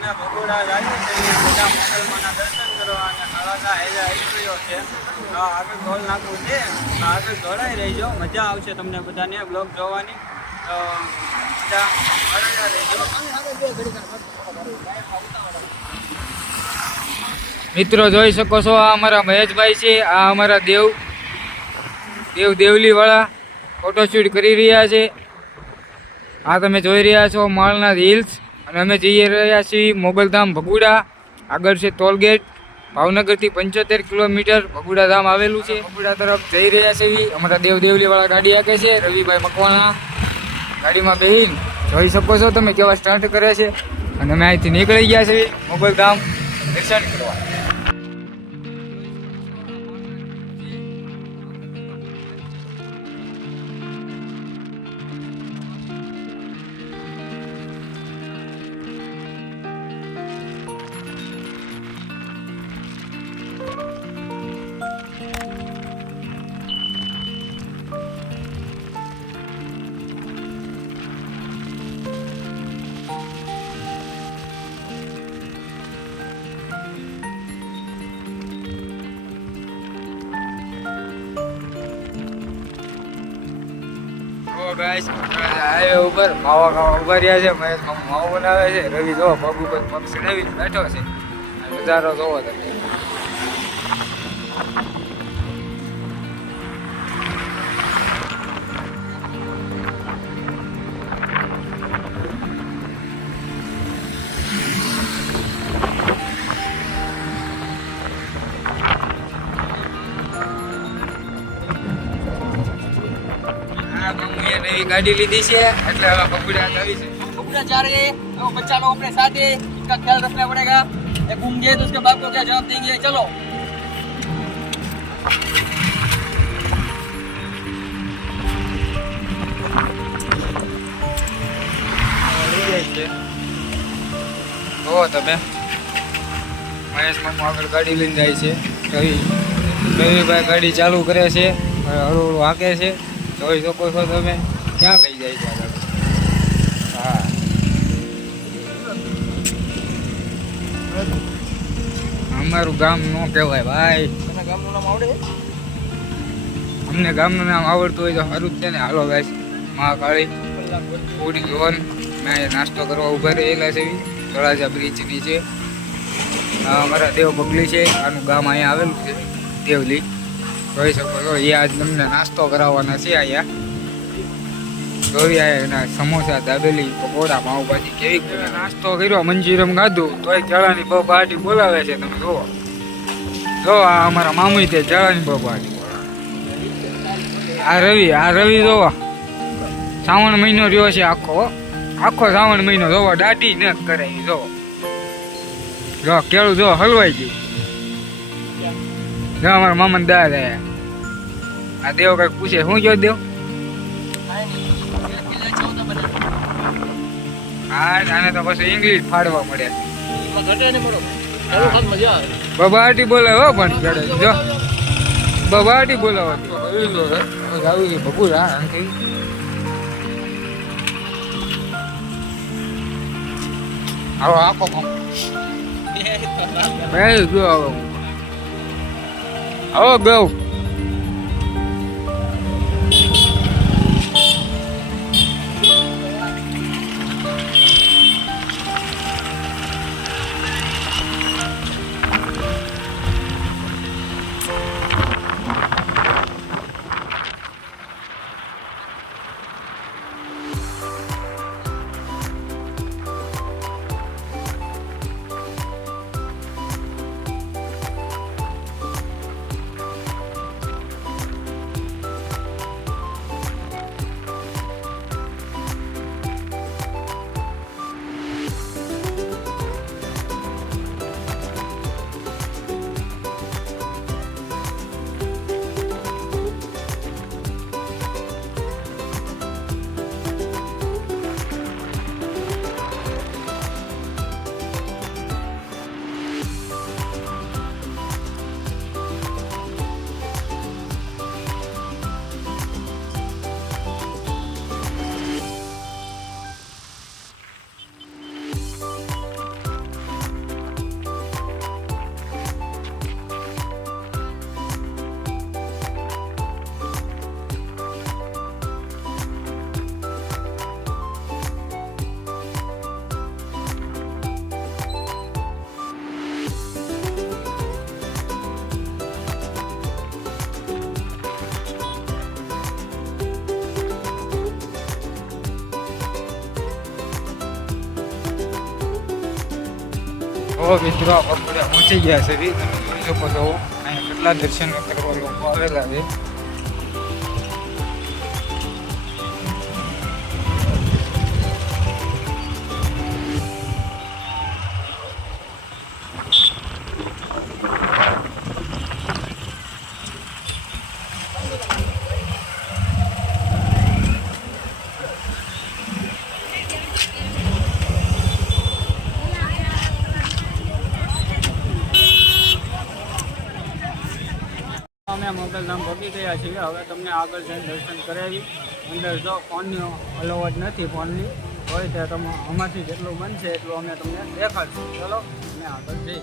અમે ભગોડા જઈએ છીએ બધા મોગલમાના દર્શન કરવા અને કાળાના હેજા એન્ટ્રીઓ છે. આગળ ઢોલ નાખવું છે, આગળ જોડાઈ રહીજો, મજા આવશે તમને બધાને બ્લોગ જોવાની. બધા મળ્યા રહેજો. મિત્રો જોઈ શકો છો, આ અમારા મહેશભાઈ છે, આ અમારા દેવલી વાળા ફોટોશૂટ કરી રહ્યા છે. આ તમે જોઈ રહ્યા છો માળના હિલ્સ, અને અમે જઈ રહ્યા છીએ મોગલધામ ભગુડા. આગળ છે ટોલગેટ. ભાવનગરથી 75 કિલોમીટર ભગુડા ધામ આવેલું છે. ભગુડા તરફ જઈ રહ્યા છીએ. અમારા દેવલી વાળા ગાડી હાકે છે, રવિભાઈ મકવાણા. ગાડીમાં બેહીને જોઈ શકો છો તમે કેવા સ્ટાર્ટ કરે છે. અને અમે અહીંથી નીકળી ગયા છીએ મોગલધામ દર્શન કરવા. ગાઈસ હાઈવે ઉપર માવા ખાવા ઉભા રહ્યા છે. મહેશ માવો બનાવે છે. રવિ જો પગ ઉપર પગ ચડાવીને બેઠો છે. નજારો જોવો તમે. नई गाड़ी ली थी એટલે હવે બગુડા આવી છે. बगुड़ा जा रहे हैं तो बच्चा लोग अपने साथ है, इसका ख्याल रखना पड़ेगा. ये घूम गए तो उसके बाप को क्या जवाब देंगे. चलो જો તમે મહેશ મામા આગળ ગાડી લઈને જાય છે. રવિભાઈ ગાડી ચાલુ કરે છે, હળવું હાકે છે. જોઈ શકો છો તમે ક્યાં લઈ જાય છે આગળ. હા, અમારું ગામ નો કહેવાય ભાઈ. તને ગામનું નામ આવડે? અમને ગામનું નામ આવડતું હોય તો સારું જ છે ને. હાલો ગાઈસ, મહાકાળી ફૂડ ઝોન. મેં અહીંયા નાસ્તો કરવા ઉભા રહેલા છે તળાજા બ્રિજ નીચે. આ અમારા દેવ બગલી છે, આનું ગામ અહીંયા આવેલું છે દેવલી. જોઈ શકો છો એ આજ તમને નાસ્તો કરાવવાના છે. અહીંયા જોઈ એના સમોસા, દાબેલી, પકોડા, પાઉંભાજી કેવી નાસ્તો કર્યો, મંચુરિયમ ખાધું તોય જળાની બહાટી બોલાવે છે. તમે જુઓ જો આ અમારા મામું તે જળાની બહાટી. આ રવિ જોવો શ્રાવણ મહિનો રહ્યો છે આખો શ્રાવણ મહિનો જોવો દાઢી ન કરાવી. જો કેળું જો હલવાઈ ગયું. જો અમારા મામા દાદા આ દેવ કઈક પૂછે, શું જો દેવ? હા, આને તો પછી ઇંગ્લિશ ફાડવા મળે. બબાટી બોલાવો પણ ચડે જો બબાટી બોલાવો ભગુડા. આવો આખો આવો ગૌ. મિત્રો આપણે પહોંચી ગયા છે તમે જોઈ શકો છો અહીંયા કેટલા દર્શન કરવા લોકો આવેલા છે. અમે મોગલધામ પહોંચી ગયા છીએ. હવે તમને આગળ જઈને દર્શન કરાવી. અંદર જો ફોનની અલાવડ નથી, ફોનની હોય તો તમે આમાંથી જેટલું બનશે એટલું અમે તમને દેખાડશું. ચલો અમે આગળ જઈએ.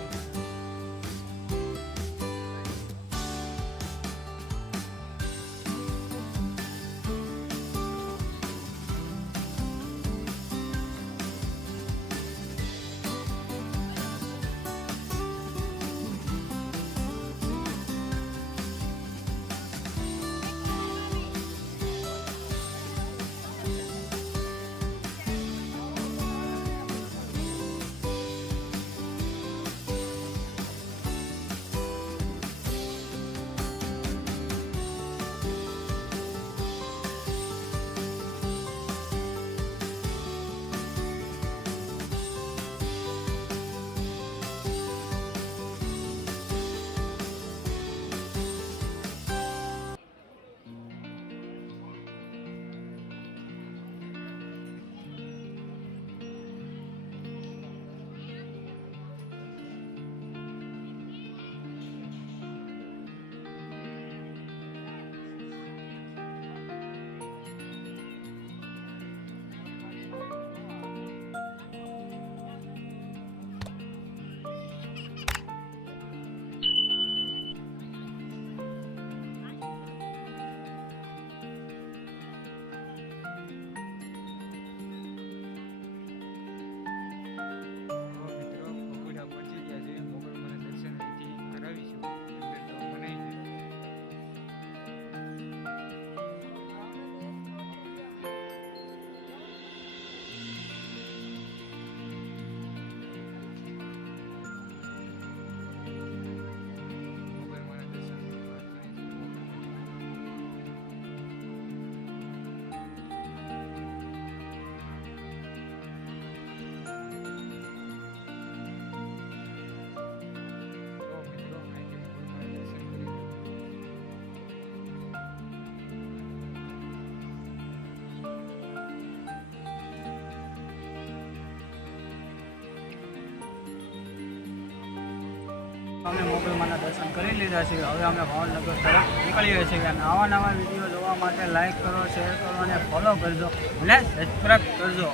અમે મોગલમાના દર્શન કરી લીધા છે. હવે અમે ભાવનગર તરફ નીકળીએ છીએ. અને આવા નવા વિડીયો જોવા માટે લાઈક કરો, શેર કરો અને ફોલો કરજો અને સબસ્ક્રાઈબ કરજો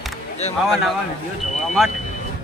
આવા નવા વિડીયો જોવા માટે.